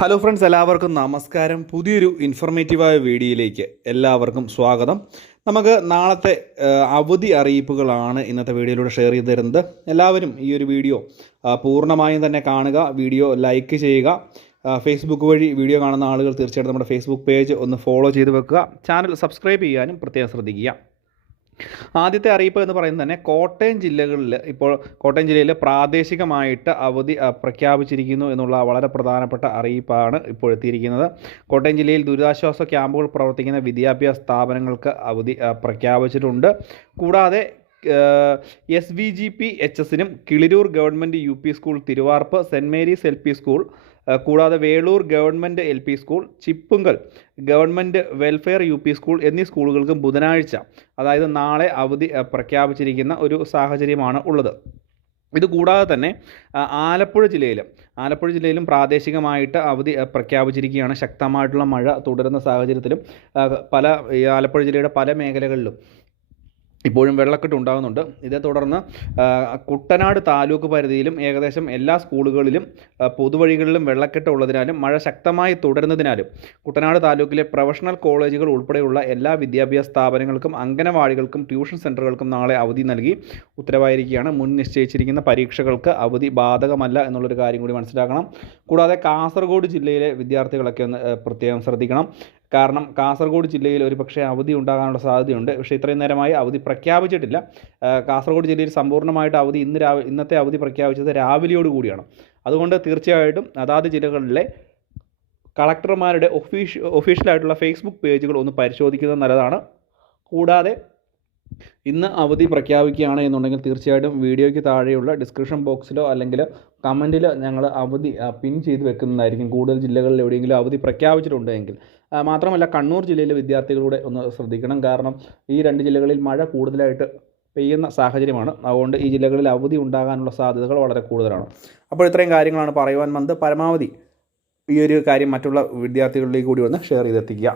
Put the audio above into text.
Hello friends എല്ലാവർക്കും നമസ്കാരം. പുതിയൊരു ഇൻഫർമേറ്റീവായ വീഡിയോയിലേക്ക് എല്ലാവർക്കും സ്വാഗതം. നമുക്ക് നാളത്തെ അവധി അറിയിപ്പുകളാണ് ഇന്നത്തെ വീഡിയോയിലൂടെ ഷെയർ ചെയ്ത് തരുന്നത്. എല്ലാവരും ഈ ഒരു വീഡിയോ പൂർണമായും തന്നെ കാണുക വീഡിയോ ലൈക്ക് ചെയ്യുക. ഫേസ്ബുക്ക് വഴി വീഡിയോ കാണുന്ന ആളുകൾ തീർച്ചയായിട്ടും നമ്മുടെ ഫേസ്ബുക്ക് പേജ് ഒന്ന് ഫോളോ ചെയ്ത് വെക്കുക. ചാനൽ സബ്സ്ക്രൈബ് ചെയ്യാനും പ്രത്യേകം ശ്രദ്ധിക്കുക. ആദ്യത്തെ അറിയിപ്പ് എന്ന് പറയുന്നത് തന്നെ കോട്ടയം ജില്ലകളിൽ ഇപ്പോൾ കോട്ടയം ജില്ലയിൽ പ്രാദേശികമായിട്ട് അവധി പ്രഖ്യാപിച്ചിരിക്കുന്നു എന്നുള്ള വളരെ പ്രധാനപ്പെട്ട അറിയിപ്പാണ് ഇപ്പോൾ എത്തിയിരിക്കുന്നത്. കോട്ടയം ജില്ലയിൽ ദുരിതാശ്വാസ ക്യാമ്പുകൾ പ്രവർത്തിക്കുന്ന വിദ്യാഭ്യാസ സ്ഥാപനങ്ങൾക്ക് അവധി പ്രഖ്യാപിച്ചിട്ടുണ്ട്. കൂടാതെ S V G P H എസിനും Kilirur government U P school Thiruvarppu saint Mary's L P school കൂടാതെ Veloor government L P school Chippunkal government welfare U P school എന്നീ സ്കൂളുകൾക്കും ബുധനാഴ്ച അതായത് നാളെ അവധി പ്രഖ്യാപിച്ചിരിക്കുന്ന ഒരു സാഹചര്യമാണ് ഉള്ളത്. ഇത് കൂടാതെ തന്നെ ആലപ്പുഴ ജില്ലയിലും ആലപ്പുഴ ജില്ലയിലും പ്രാദേശികമായിട്ട് അവധി പ്രഖ്യാപിച്ചിരിക്കുകയാണ്. ശക്തമായിട്ടുള്ള മഴ തുടരുന്ന സാഹചര്യത്തിലും പല ആലപ്പുഴ ജില്ലയുടെ പല മേഖലകളിലും ഇപ്പോഴും വെള്ളക്കെട്ട് ഉണ്ടാകുന്നുണ്ട്. ഇതേ തുടർന്ന് കുട്ടനാട് താലൂക്ക് പരിധിയിലും ഏകദേശം എല്ലാ സ്കൂളുകളിലും പൊതുവഴികളിലും വെള്ളക്കെട്ട് ഉള്ളതിനാലും മഴ ശക്തമായി തുടരുന്നതിനാലും കുട്ടനാട് താലൂക്കിലെ പ്രൊഫഷണൽ കോളേജുകൾ ഉൾപ്പെടെയുള്ള എല്ലാ വിദ്യാഭ്യാസ സ്ഥാപനങ്ങൾക്കും അംഗനവാടികൾക്കും ട്യൂഷൻ സെന്ററുകൾക്കും നാളെ അവധി നൽകി ഉത്തരവായിരിക്കുകയാണ്. മുൻ നിശ്ചയിച്ചിരിക്കുന്ന പരീക്ഷകൾക്ക് അവധി ബാധകമല്ല എന്നുള്ളൊരു കാര്യം കൂടി മനസ്സിലാക്കണം. കൂടാതെ കാസർഗോഡ് ജില്ലയിലെ വിദ്യാർത്ഥികളൊക്കെ ഒന്ന് പ്രത്യേകം ശ്രദ്ധിക്കണം. കാരണം കാസർഗോഡ് ജില്ലയിൽ ഒരു പക്ഷേ അവധി ഉണ്ടാകാനുള്ള സാധ്യതയുണ്ട്. പക്ഷേ ഇത്രയും നേരമായി അവധി പ്രഖ്യാപിച്ചിട്ടില്ല. കാസർഗോഡ് ജില്ലയിൽ സമ്പൂർണമായിട്ട് അവധി ഇന്ന് രാവിലെ ഇന്നത്തെ അവധി പ്രഖ്യാപിച്ചത് രാവിലെയോട് കൂടിയാണ്. അതുകൊണ്ട് തീർച്ചയായിട്ടും അതാത് ജില്ലകളിലെ കളക്ടർമാരുടെ ഒഫീഷ്യ ഒഫീഷ്യലായിട്ടുള്ള ഫേസ്ബുക്ക് പേജുകൾ ഒന്ന് പരിശോധിക്കുന്നത് നല്ലതാണ്. കൂടാതെ ഇന്ന് അവധി പ്രഖ്യാപിക്കുകയാണ് എന്നുണ്ടെങ്കിൽ തീർച്ചയായിട്ടും വീഡിയോയ്ക്ക് താഴെയുള്ള ഡിസ്ക്രിപ്ഷൻ ബോക്സിലോ അല്ലെങ്കിൽ കമന്റിൽ ഞങ്ങൾ അവധി പിൻ ചെയ്ത് വെക്കുന്നതായിരിക്കും. കൂടുതൽ ജില്ലകളിൽ എവിടെയെങ്കിലും അവധി പ്രഖ്യാപിച്ചിട്ടുണ്ടെങ്കിൽ മാത്രമല്ല കണ്ണൂർ ജില്ലയിലെ വിദ്യാർത്ഥികളുടെ ഒന്ന് ശ്രദ്ധിക്കണം. കാരണം ഈ രണ്ട് ജില്ലകളിൽ മഴ കൂടുതലായിട്ട് പെയ്യുന്ന സാഹചര്യമാണ്. അതുകൊണ്ട് ഈ ജില്ലകളിൽ അവധി ഉണ്ടാകാനുള്ള സാധ്യതകൾ വളരെ കൂടുതലാണ്. അപ്പോൾ ഇത്രയും കാര്യങ്ങളാണ് പറയുവാൻ വന്നത്. പരമാവധി ഈ ഒരു കാര്യം മറ്റുള്ള വിദ്യാർത്ഥികളിലേക്ക് കൂടി ഒന്ന് ഷെയർ ചെയ്തെത്തിക്കുക.